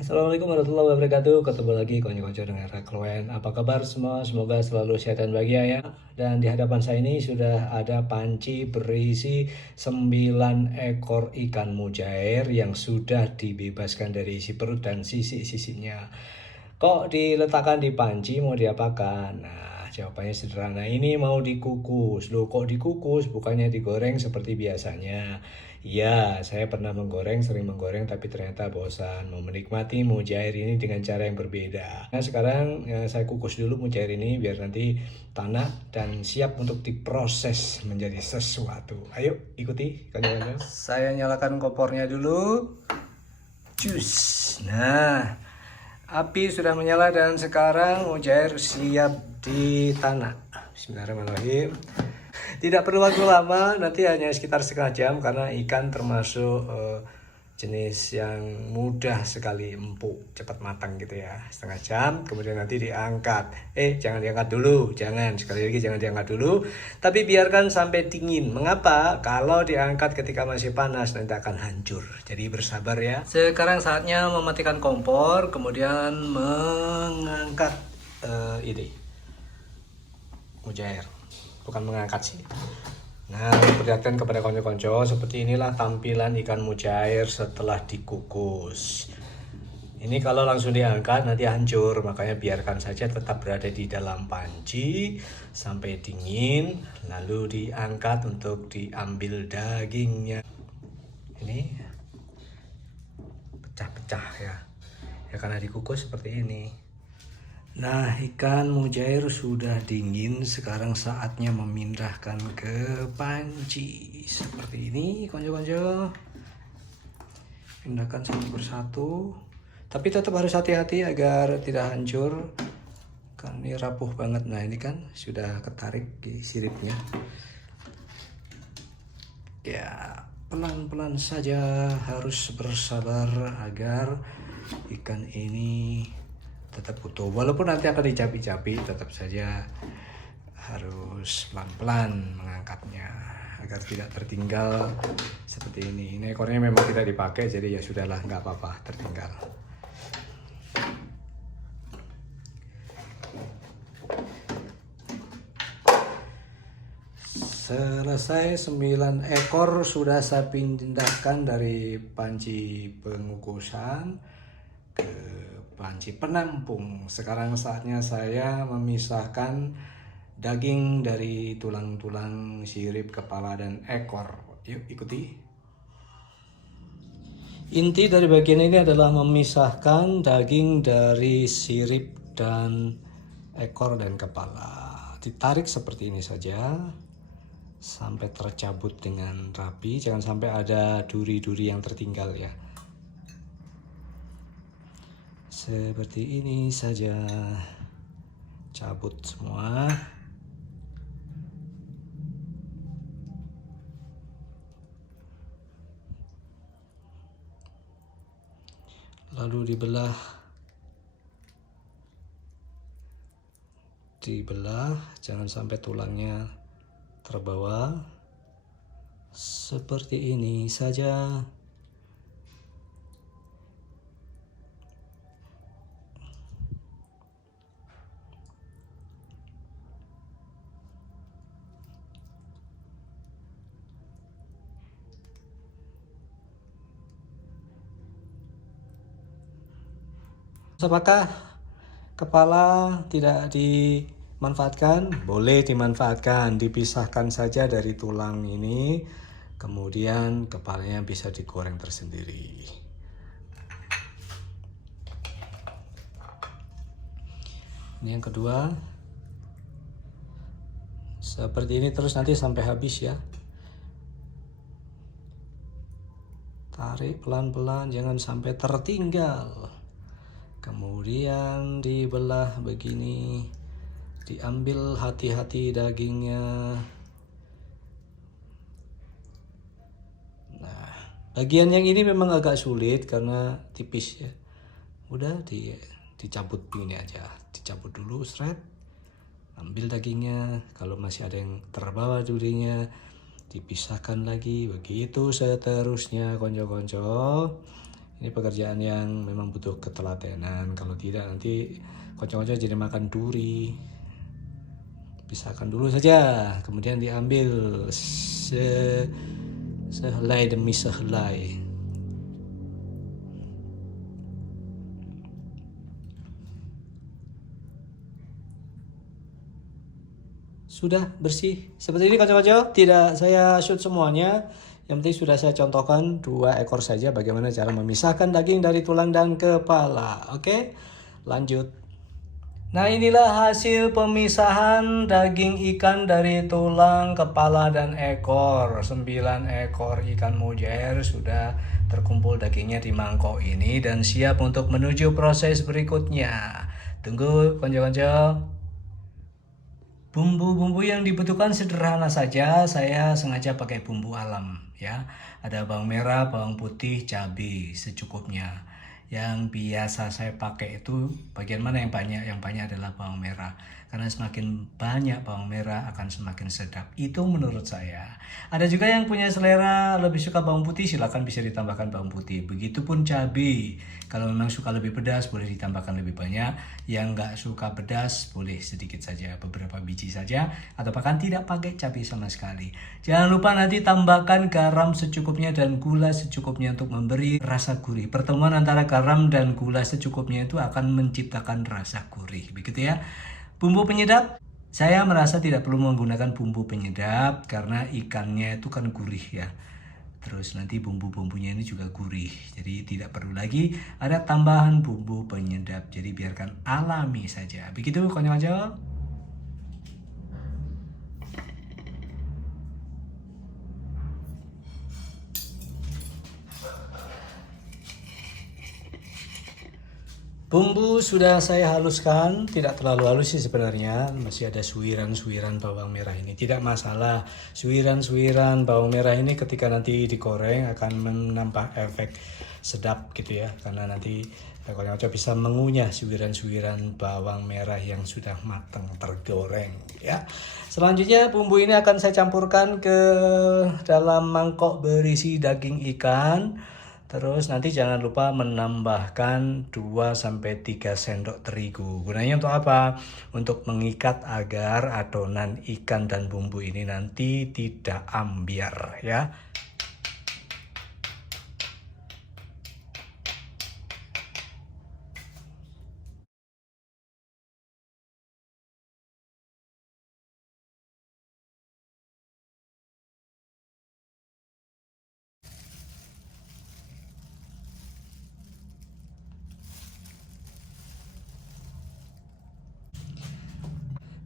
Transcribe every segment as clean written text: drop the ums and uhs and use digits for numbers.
Assalamualaikum warahmatullahi wabarakatuh. Ketemu lagi konco-konco dengan Rakloen. Apa kabar semua? Semoga selalu sehat dan bahagia ya. Dan di hadapan saya ini sudah ada panci berisi 9 ekor ikan mujair yang sudah dibebaskan dari isi perut dan sisi-sisinya. Kok diletakkan di panci mau diapakan? Nah, jawabannya sederhana. Ini mau dikukus. Loh, kok dikukus? Bukannya digoreng seperti biasanya. Iya, saya pernah sering menggoreng, tapi ternyata bosan. Mau menikmati mujair ini dengan cara yang berbeda. Nah, sekarang saya kukus dulu mujair ini biar nanti tanak dan siap untuk diproses menjadi sesuatu. Ayo, ikuti kawan-kawan. Saya nyalakan kompornya dulu. Cus. Nah, api sudah menyala dan sekarang mujair siap ditanak. Bismillahirrahmanirrahim. Tidak perlu waktu lama, nanti hanya sekitar setengah jam karena ikan termasuk jenis yang mudah sekali empuk, cepat matang gitu ya. Setengah jam, kemudian nanti diangkat. Jangan diangkat dulu, jangan. Sekali lagi jangan diangkat dulu, tapi biarkan sampai dingin. Mengapa? Kalau diangkat ketika masih panas nanti akan hancur. Jadi bersabar ya. Sekarang saatnya mematikan kompor, kemudian mengangkat ini mujair. Bukan mengangkat sih. Nah, perhatikan kepada konco-konco, seperti inilah tampilan ikan mujair setelah dikukus. Ini kalau langsung diangkat nanti hancur, makanya biarkan saja tetap berada di dalam panci sampai dingin, lalu diangkat untuk diambil dagingnya. Ini pecah-pecah ya. Ya karena dikukus seperti ini. Nah, ikan mujair sudah dingin, sekarang saatnya memindahkan ke panci. Seperti ini, konco-konco. Pindahkan satu persatu. Tapi tetap harus hati-hati agar tidak hancur. Kan ini rapuh banget. Nah, ini kan sudah ketarik di siripnya. Ya, pelan-pelan saja harus bersabar agar ikan ini tetap utuh, walaupun nanti akan dicapi-capi, tetap saja harus pelan-pelan mengangkatnya agar tidak tertinggal seperti ini. Ini ekornya memang tidak dipakai, jadi ya sudahlah, nggak apa-apa tertinggal. Selesai, 9 ekor sudah saya pindahkan dari panci pengukusan ke panci penampung. Sekarang saatnya saya memisahkan daging dari tulang-tulang, sirip, kepala, dan ekor. Yuk ikuti. Inti dari bagian ini adalah memisahkan daging dari sirip dan ekor dan kepala. Ditarik seperti ini saja sampai tercabut dengan rapi. Jangan sampai ada duri-duri yang tertinggal ya. Seperti ini saja, cabut semua. Lalu dibelah, jangan sampai tulangnya terbawa. Seperti ini saja. Apakah kepala tidak dimanfaatkan? Boleh dimanfaatkan, dipisahkan saja dari tulang ini, kemudian kepalanya bisa digoreng tersendiri. Ini yang kedua. Seperti ini terus nanti sampai habis ya. Tarik pelan-pelan, jangan sampai tertinggal. Kemudian dibelah begini, diambil hati-hati dagingnya. Nah, bagian yang ini memang agak sulit karena tipis ya. Udah dicabut begini aja, dicabut dulu, seret. Ambil dagingnya, kalau masih ada yang terbawa durinya, dipisahkan lagi, begitu seterusnya konco-konco. Ini pekerjaan yang memang butuh ketelatenan. Kalau tidak nanti konco-konco jadi makan duri. Pisahkan dulu saja, kemudian diambil sehelai demi sehelai. Sudah bersih seperti ini kaca-kaca, tidak saya shoot semuanya, yang penting sudah saya contohkan 2 ekor saja bagaimana cara memisahkan daging dari tulang dan kepala. Oke, lanjut. Nah, inilah hasil pemisahan daging ikan dari tulang, kepala, dan ekor. 9 ekor ikan mujair sudah terkumpul dagingnya di mangkok ini dan siap untuk menuju proses berikutnya. Tunggu konco-konco. Bumbu-bumbu yang dibutuhkan sederhana saja, saya sengaja pakai bumbu alam ya. Ada bawang merah, bawang putih, cabai secukupnya. Yang biasa saya pakai itu bagian mana yang banyak? Yang banyak adalah bawang merah. Karena semakin banyak bawang merah akan semakin sedap. Itu menurut saya. Ada juga yang punya selera lebih suka bawang putih, silakan bisa ditambahkan bawang putih. Begitupun cabai. Kalau memang suka lebih pedas boleh ditambahkan lebih banyak. Yang nggak suka pedas boleh sedikit saja, beberapa biji saja, atau bahkan tidak pakai cabai sama sekali. Jangan lupa nanti tambahkan garam secukupnya dan gula secukupnya untuk memberi rasa gurih. Pertemuan antara garam dan gula secukupnya itu akan menciptakan rasa gurih, begitu ya. Bumbu penyedap, saya merasa tidak perlu menggunakan bumbu penyedap karena ikannya itu kan gurih ya. Terus nanti bumbu-bumbunya ini juga gurih, jadi tidak perlu lagi ada tambahan bumbu penyedap. Jadi biarkan alami saja. Begitu konyo-konyo. Bumbu sudah saya haluskan, tidak terlalu halus sih sebenarnya, masih ada suiran-suiran bawang merah ini. Tidak masalah, suiran-suiran bawang merah ini ketika nanti digoreng akan menambah efek sedap gitu ya. Karena nanti konco-konco bisa mengunyah suiran-suiran bawang merah yang sudah matang tergoreng ya. Selanjutnya bumbu ini akan saya campurkan ke dalam mangkok berisi daging ikan. Terus nanti jangan lupa menambahkan 2-3 sendok terigu. Gunanya untuk apa? Untuk mengikat agar adonan ikan dan bumbu ini nanti tidak ambiar ya.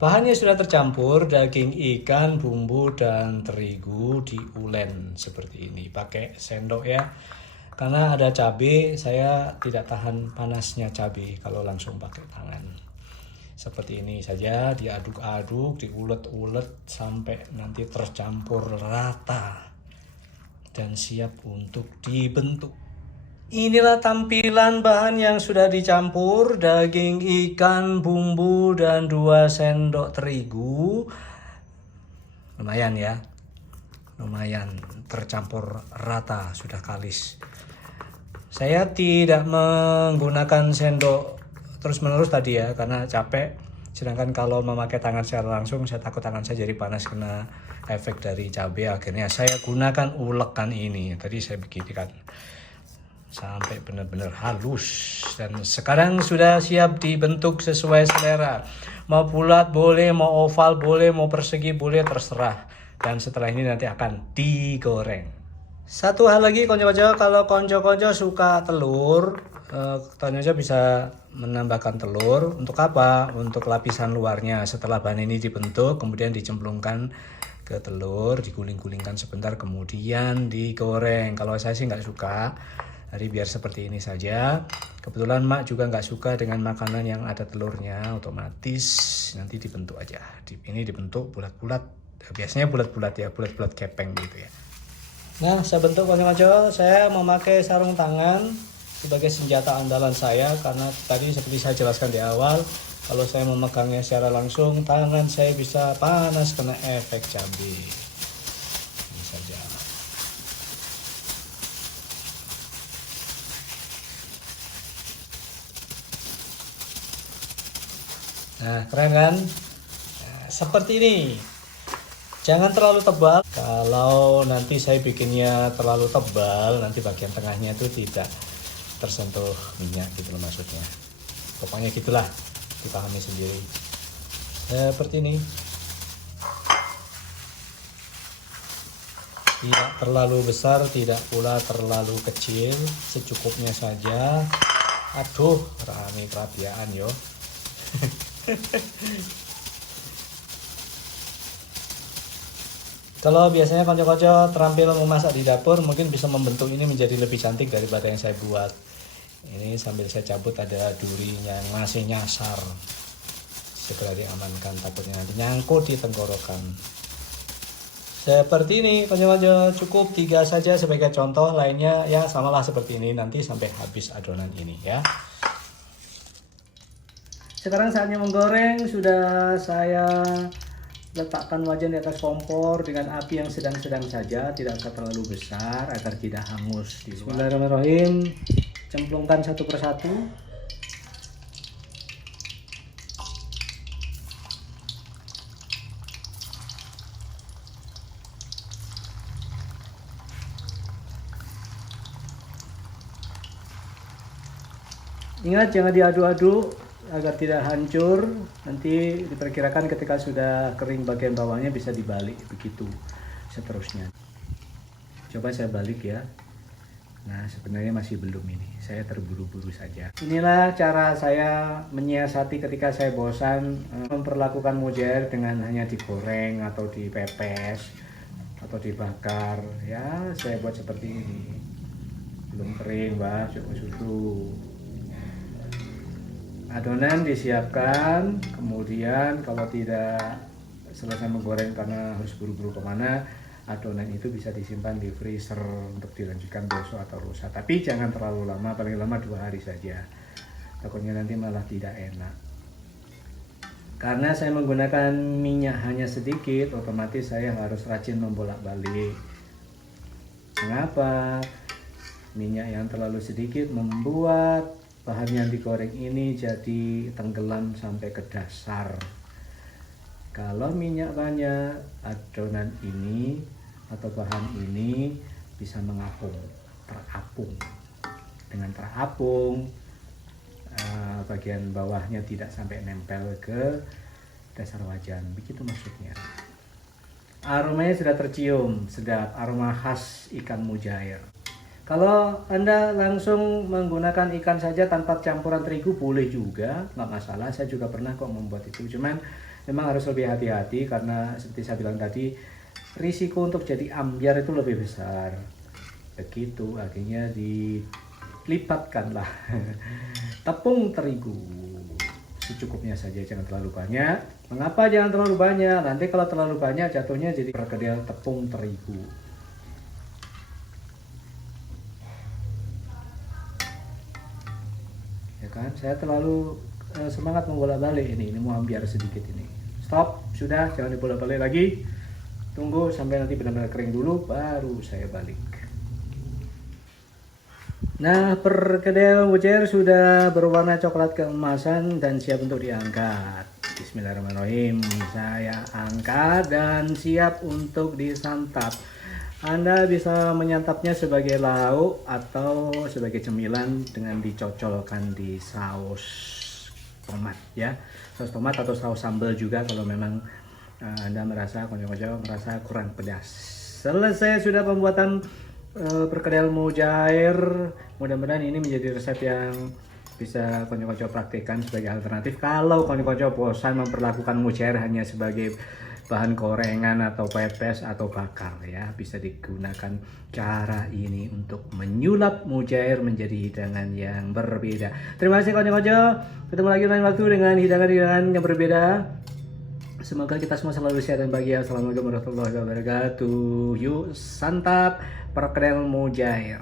Bahannya sudah tercampur, daging ikan, bumbu, dan terigu diulen seperti ini. Pakai sendok ya. Karena ada cabai, saya tidak tahan panasnya cabai kalau langsung pakai tangan. Seperti ini saja, diaduk-aduk, diulet-ulet sampai nanti tercampur rata. Dan siap untuk dibentuk. Inilah tampilan bahan yang sudah dicampur, daging ikan, bumbu, dan 2 sendok terigu. Lumayan ya, lumayan tercampur rata, sudah kalis. Saya tidak menggunakan sendok terus-menerus tadi ya, karena capek. Sedangkan kalau memakai tangan secara langsung, saya takut tangan saya jadi panas kena efek dari cabai. Akhirnya saya gunakan ulekan ini. Tadi saya beginikan sampai benar-benar halus, dan sekarang sudah siap dibentuk sesuai selera. Mau bulat boleh, mau oval boleh, mau persegi boleh, terserah. Dan setelah ini nanti akan digoreng. Satu hal lagi konco-konco, kalau konco-konco suka telur, konco-konco bisa menambahkan telur. Untuk apa? Untuk lapisan luarnya. Setelah bahan ini dibentuk, kemudian dicemplungkan ke telur, diguling-gulingkan sebentar, kemudian digoreng. Kalau saya sih nggak suka. Jadi biar seperti ini saja. Kebetulan mak juga nggak suka dengan makanan yang ada telurnya, otomatis nanti dibentuk aja. Ini dibentuk bulat-bulat. Biasanya bulat-bulat ya, bulat-bulat kepeng gitu ya. Nah, saya bentuk konco-konco. Saya memakai sarung tangan sebagai senjata andalan saya, karena tadi seperti saya jelaskan di awal, kalau saya memegangnya secara langsung, tangan saya bisa panas kena efek cabai. Ini saja. Nah, keren kan? Nah, seperti ini. Jangan terlalu tebal. Kalau nanti saya bikinnya terlalu tebal, nanti bagian tengahnya itu tidak tersentuh minyak gitu loh maksudnya. Pokoknya gitulah, dipahami sendiri. Seperti ini. Tidak terlalu besar, tidak pula terlalu kecil, secukupnya saja. Aduh, rame kerapian yo. Kalau biasanya konco-konco terampil memasak di dapur, mungkin bisa membentuk ini menjadi lebih cantik daripada yang saya buat. Ini sambil saya cabut ada duri yang masih nyasar. Segera diamankan, takutnya nanti nyangkut di tenggorokan. Seperti ini konco-konco, cukup 3 saja sebagai contoh, lainnya ya samalah seperti ini nanti sampai habis adonan ini ya. Sekarang saatnya menggoreng, sudah saya letakkan wajan di atas kompor dengan api yang sedang-sedang saja, tidak usah terlalu besar agar tidak hangus di luar. Bismillahirrahmanirrahim, cemplungkan satu persatu. Ingat jangan diaduk-aduk agar tidak hancur. Nanti diperkirakan ketika sudah kering bagian bawahnya bisa dibalik begitu seterusnya. Coba saya balik ya. Nah sebenarnya masih belum ini, saya terburu-buru saja. Inilah cara saya menyiasati ketika saya bosan memperlakukan mujair dengan hanya digoreng atau dipepes atau dibakar. Ya saya buat seperti ini. Belum kering bah, cukup susu. Adonan disiapkan, kemudian kalau tidak selesai menggoreng karena harus buru-buru kemana, adonan itu bisa disimpan di freezer untuk dilanjutkan besok atau lusa. Tapi jangan terlalu lama, paling lama 2 hari saja. Takutnya nanti malah tidak enak. Karena saya menggunakan minyak hanya sedikit, otomatis saya harus rajin membolak-balik. Mengapa? Minyak yang terlalu sedikit membuat bahan yang digoreng ini jadi tenggelam sampai ke dasar. Kalau minyak banyak, adonan ini atau bahan ini bisa mengapung, terapung. Dengan terapung, bagian bawahnya tidak sampai nempel ke dasar wajan. Begitu maksudnya. Aromanya sudah tercium, sedap, aroma khas ikan mujair. Kalau Anda langsung menggunakan ikan saja tanpa campuran terigu boleh juga, nggak masalah. Saya juga pernah kok membuat itu. Cuman memang harus lebih hati-hati karena seperti saya bilang tadi, risiko untuk jadi ambyar itu lebih besar. Begitu, akhirnya dilipatkanlah tepung terigu secukupnya saja, jangan terlalu banyak. Mengapa jangan terlalu banyak? Nanti kalau terlalu banyak jatuhnya jadi perkedel tepung terigu. Kan saya terlalu semangat membolak-balik ini mau ambiar sedikit ini. Stop, sudah, jangan dibolak-balik lagi. Tunggu sampai nanti benar-benar kering dulu baru saya balik. Nah, perkedel mujair sudah berwarna coklat keemasan dan siap untuk diangkat. Bismillahirrahmanirrahim. Saya angkat dan siap untuk disantap. Anda bisa menyantapnya sebagai lauk atau sebagai cemilan dengan dicocolkan di saus tomat ya. Saus tomat atau saus sambal juga kalau memang Anda merasa konco-konco merasa kurang pedas. Selesai sudah pembuatan perkedel mujair. Mudah-mudahan ini menjadi resep yang bisa konco-konco praktikkan sebagai alternatif kalau konco-konco bosan memperlakukan mujair hanya sebagai bahan gorengan atau pepes atau bakar ya, bisa digunakan cara ini untuk menyulap mujair menjadi hidangan yang berbeda. Terima kasih konco-konco, ketemu lagi lain waktu dengan hidangan-hidangan yang berbeda. Semoga kita semua selalu sehat dan bahagia. Assalamualaikum warahmatullahi wabarakatuh. Yuk santap perkedel mujair.